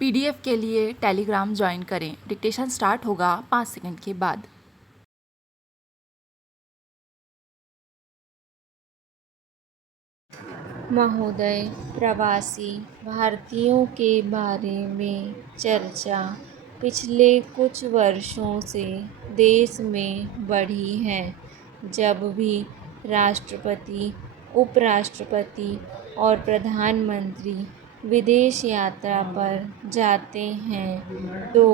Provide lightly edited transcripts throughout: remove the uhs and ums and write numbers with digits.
PDF के लिए Telegram join करें। डिक्टेशन स्टार्ट होगा 5 सेकंड के बाद। महोदय, प्रवासी भारतीयों के बारे में चर्चा पिछले कुछ वर्षों से देश में बढ़ी है। जब भी राष्ट्रपति, उपराष्ट्रपति और प्रधानमंत्री विदेश यात्रा पर जाते हैं तो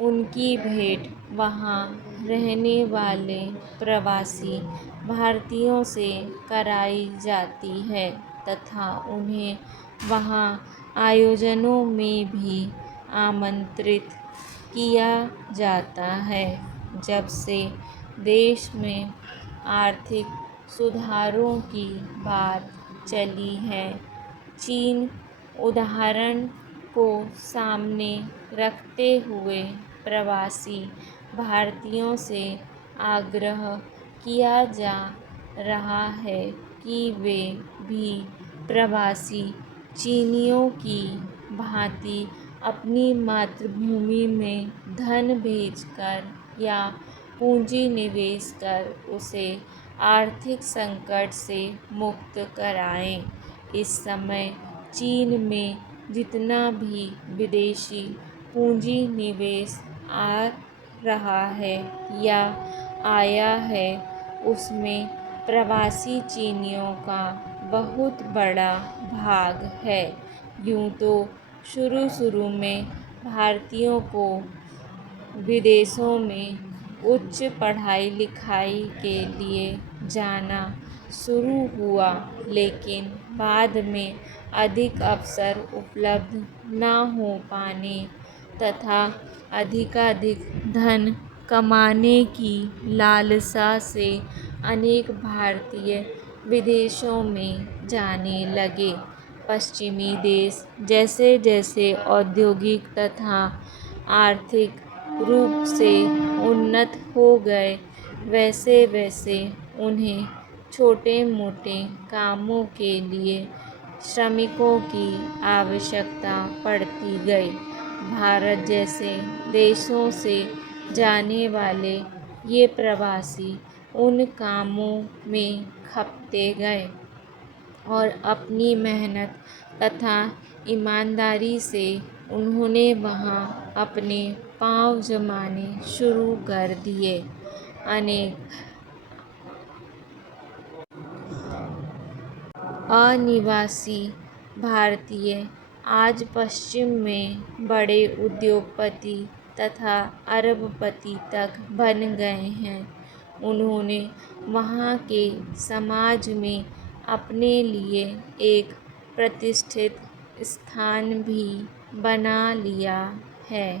उनकी भेंट वहाँ रहने वाले प्रवासी भारतीयों से कराई जाती है तथा उन्हें वहाँ आयोजनों में भी आमंत्रित किया जाता है। जब से देश में आर्थिक सुधारों की बात चली है, चीन उदाहरण को सामने रखते हुए प्रवासी भारतीयों से आग्रह किया जा रहा है कि वे भी प्रवासी चीनियों की भांति अपनी मातृभूमि में धन भेजकर या पूंजी निवेश कर उसे आर्थिक संकट से मुक्त कराएं। इस समय चीन में जितना भी विदेशी पूंजी निवेश आ रहा है या आया है, उसमें प्रवासी चीनियों का बहुत बड़ा भाग है। यूँ तो शुरू में भारतीयों को विदेशों में उच्च पढ़ाई लिखाई के लिए जाना शुरू हुआ, लेकिन बाद में अधिक अवसर उपलब्ध न हो पाने तथा अधिकाधिक धन कमाने की लालसा से अनेक भारतीय विदेशों में जाने लगे। पश्चिमी देश जैसे जैसे औद्योगिक तथा आर्थिक रूप से उन्नत हो गए, वैसे वैसे उन्हें छोटे मोटे कामों के लिए श्रमिकों की आवश्यकता पड़ती गई। भारत जैसे देशों से जाने वाले ये प्रवासी उन कामों में खपते गए और अपनी मेहनत तथा ईमानदारी से उन्होंने वहाँ अपने पाँव जमाने शुरू कर दिए। अनेक अनिवासी भारतीय आज पश्चिम में बड़े उद्योगपति तथा अरबपति तक बन गए हैं। उन्होंने वहाँ के समाज में अपने लिए एक प्रतिष्ठित स्थान भी बना लिया है।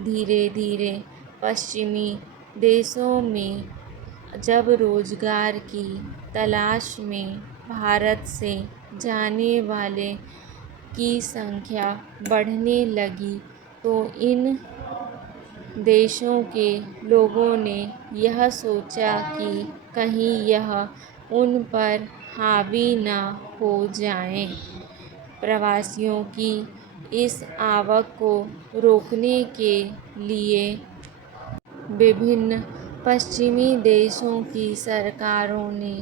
धीरे धीरे पश्चिमी देशों में जब रोजगार की तलाश में भारत से जाने वाले की संख्या बढ़ने लगी तो इन देशों के लोगों ने यह सोचा कि कहीं यह उन पर हावी न हो जाएं। प्रवासियों की इस आवक को रोकने के लिए विभिन्न पश्चिमी देशों की सरकारों ने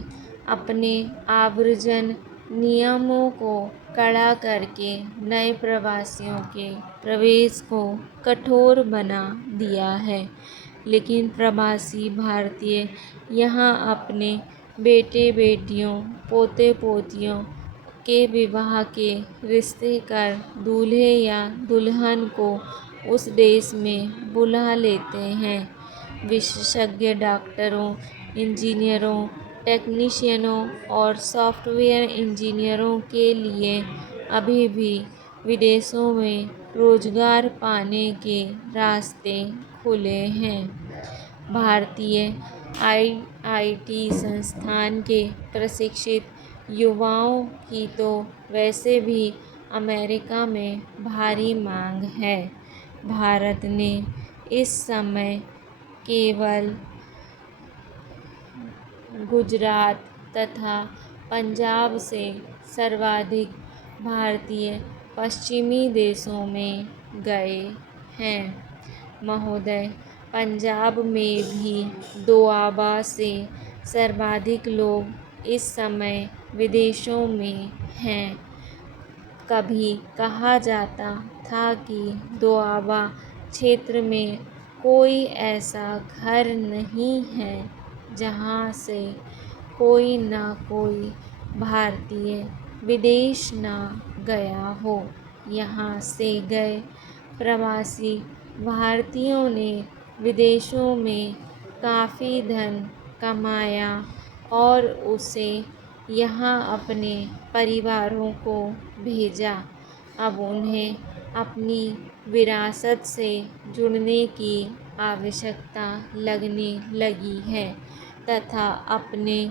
अपने आव्रजन नियमों को कड़ा करके नए प्रवासियों के प्रवेश को कठोर बना दिया है। लेकिन प्रवासी भारतीय यहाँ अपने बेटे बेटियों, पोते पोतियों के विवाह के रिश्ते कर दूल्हे या दुल्हन को उस देश में बुला लेते हैं। विशेषज्ञ डॉक्टरों, इंजीनियरों, टेक्नीशियनों और सॉफ्टवेयर इंजीनियरों के लिए अभी भी विदेशों में रोजगार पाने के रास्ते खुले हैं। भारतीय आईआईटी संस्थान के प्रशिक्षित युवाओं की तो वैसे भी अमेरिका में भारी मांग है। भारत ने इस समय केवल गुजरात तथा पंजाब से सर्वाधिक भारतीय पश्चिमी देशों में गए हैं। महोदय, पंजाब में भी दोआबा से सर्वाधिक लोग इस समय विदेशों में हैं। कभी कहा जाता था कि दोआबा क्षेत्र में कोई ऐसा घर नहीं है जहाँ से कोई न कोई भारतीय विदेश न गया हो। यहाँ से गए प्रवासी भारतीयों ने विदेशों में काफ़ी धन कमाया और उसे यहाँ अपने परिवारों को भेजा। अब उन्हें अपनी विरासत से जुड़ने की आवश्यकता लगने लगी है तथा अपने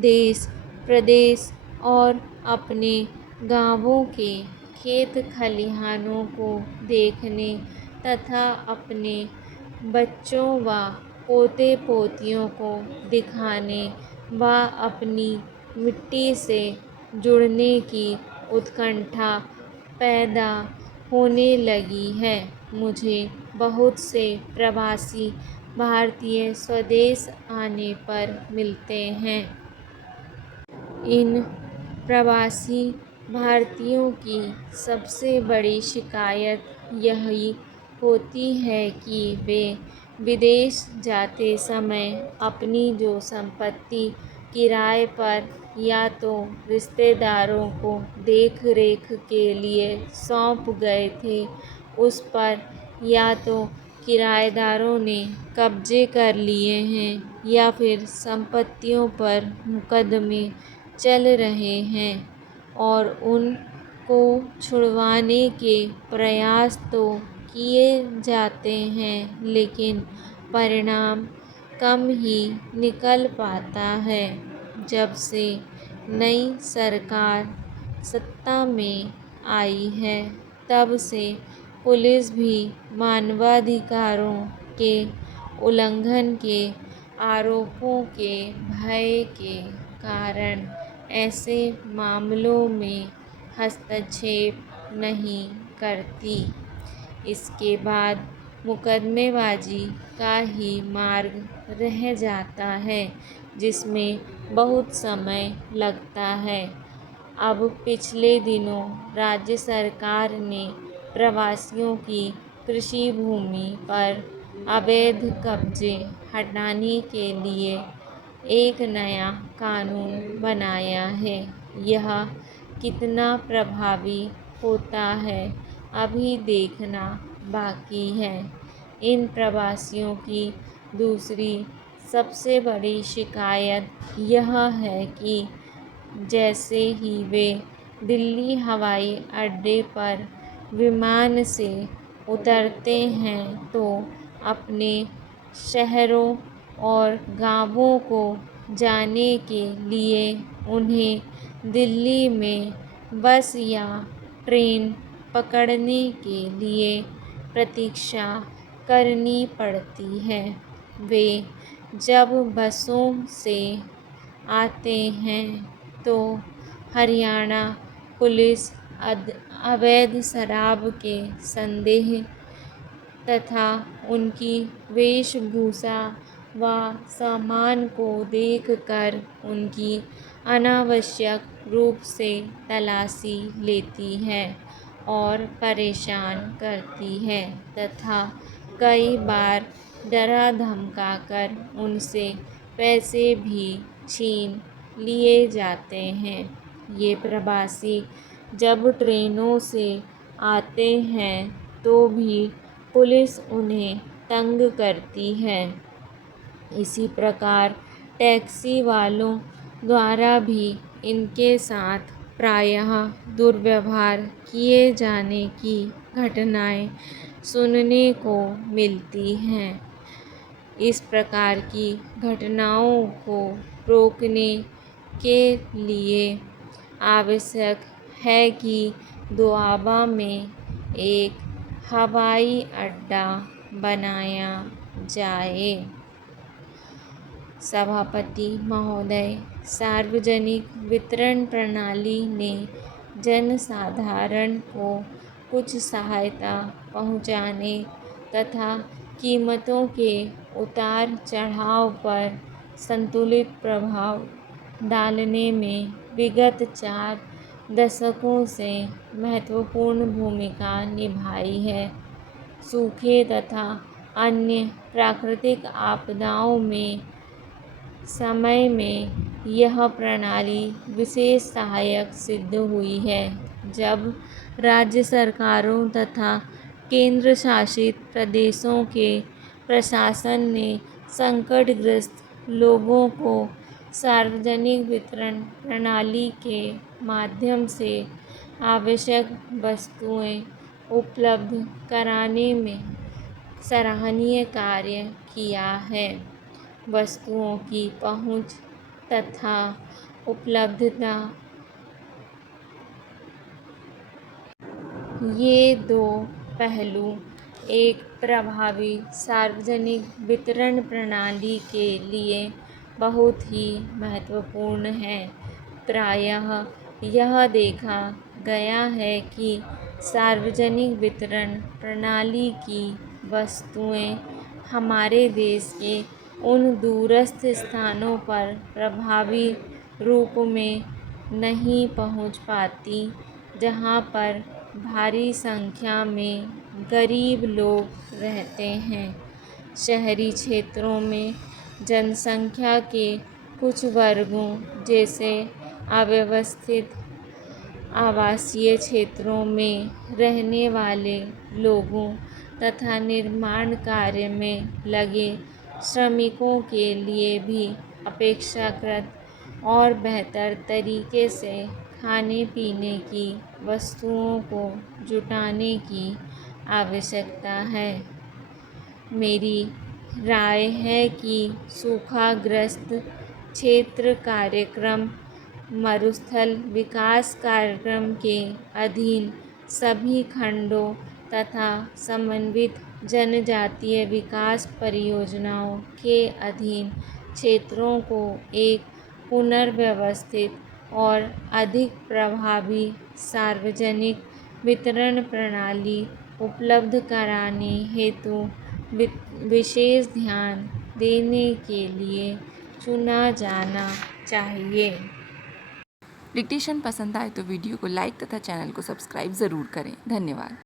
देश प्रदेश और अपने गांवों के खेत खलिहानों को देखने तथा अपने बच्चों व पोते पोतियों को दिखाने व अपनी मिट्टी से जुड़ने की उत्कंठा पैदा होने लगी है। मुझे बहुत से प्रवासी भारतीय स्वदेश आने पर मिलते हैं। इन प्रवासी भारतीयों की सबसे बड़ी शिकायत यही होती है कि वे विदेश जाते समय अपनी जो संपत्ति किराए पर या तो रिश्तेदारों को देख रेख के लिए सौंप गए थे, उस पर या तो किराएदारों ने कब्जे कर लिए हैं या फिर संपत्तियों पर मुकदमे चल रहे हैं और उनको छुड़वाने के प्रयास तो किए जाते हैं, लेकिन परिणाम कम ही निकल पाता है। जब से नई सरकार सत्ता में आई है, तब से पुलिस भी मानवाधिकारों के उल्लंघन के आरोपों के भय के कारण ऐसे मामलों में हस्तक्षेप नहीं करती। इसके बाद मुकदमेबाजी का ही मार्ग रह जाता है, जिसमें बहुत समय लगता है। अब पिछले दिनों राज्य सरकार ने प्रवासियों की कृषि भूमि पर अवैध कब्जे हटाने के लिए एक नया कानून बनाया है। यह कितना प्रभावी होता है, अभी देखना बाकी है। इन प्रवासियों की दूसरी सबसे बड़ी शिकायत यह है कि जैसे ही वे दिल्ली हवाई अड्डे पर विमान से उतरते हैं तो अपने शहरों और गांवों को जाने के लिए उन्हें दिल्ली में बस या ट्रेन पकड़ने के लिए प्रतीक्षा करनी पड़ती है। वे जब बसों से आते हैं तो हरियाणा पुलिस अवैध शराब के संदेह तथा उनकी वेशभूषा व सामान को देखकर उनकी अनावश्यक रूप से तलाशी लेती है और परेशान करती है तथा कई बार डरा धमकाकर उनसे पैसे भी छीन लिए जाते हैं। ये प्रवासी जब ट्रेनों से आते हैं तो भी पुलिस उन्हें तंग करती है। इसी प्रकार टैक्सी वालों द्वारा भी इनके साथ प्रायः दुर्व्यवहार किए जाने की घटनाएं सुनने को मिलती हैं। इस प्रकार की घटनाओं को रोकने के लिए आवश्यक है कि दोआबा में एक हवाई अड्डा बनाया जाए। सभापति महोदय, सार्वजनिक वितरण प्रणाली ने जनसाधारण को कुछ सहायता पहुंचाने तथा कीमतों के उतार चढ़ाव पर संतुलित प्रभाव डालने में विगत 4 दशकों से महत्वपूर्ण भूमिका निभाई है। सूखे तथा अन्य प्राकृतिक आपदाओं में समय में यह प्रणाली विशेष सहायक सिद्ध हुई है, जब राज्य सरकारों तथा केंद्र शासित प्रदेशों के प्रशासन ने संकटग्रस्त लोगों को सार्वजनिक वितरण प्रणाली के माध्यम से आवश्यक वस्तुएं उपलब्ध कराने में सराहनीय कार्य किया है। वस्तुओं की पहुंच तथा उपलब्धता, ये दो पहलू एक प्रभावी सार्वजनिक वितरण प्रणाली के लिए बहुत ही महत्वपूर्ण है। प्रायः यह देखा गया है कि सार्वजनिक वितरण प्रणाली की वस्तुएं हमारे देश के उन दूरस्थ स्थानों पर प्रभावी रूप में नहीं पहुंच पाती, जहां पर भारी संख्या में गरीब लोग रहते हैं। शहरी क्षेत्रों में जनसंख्या के कुछ वर्गों जैसे अव्यवस्थित आवासीय क्षेत्रों में रहने वाले लोगों तथा निर्माण कार्य में लगे श्रमिकों के लिए भी अपेक्षाकृत और बेहतर तरीके से खाने पीने की वस्तुओं को जुटाने की आवश्यकता है। मेरी राय है कि सूखाग्रस्त क्षेत्र कार्यक्रम, मरुस्थल विकास कार्यक्रम के अधीन सभी खंडों तथा समन्वित जनजातीय विकास परियोजनाओं के अधीन क्षेत्रों को एक पुनर्व्यवस्थित और अधिक प्रभावी सार्वजनिक वितरण प्रणाली उपलब्ध कराने हेतु विशेष ध्यान देने के लिए चुना जाना चाहिए। डिक्टेशन पसंद आए तो वीडियो को लाइक तथा चैनल को सब्सक्राइब ज़रूर करें। धन्यवाद।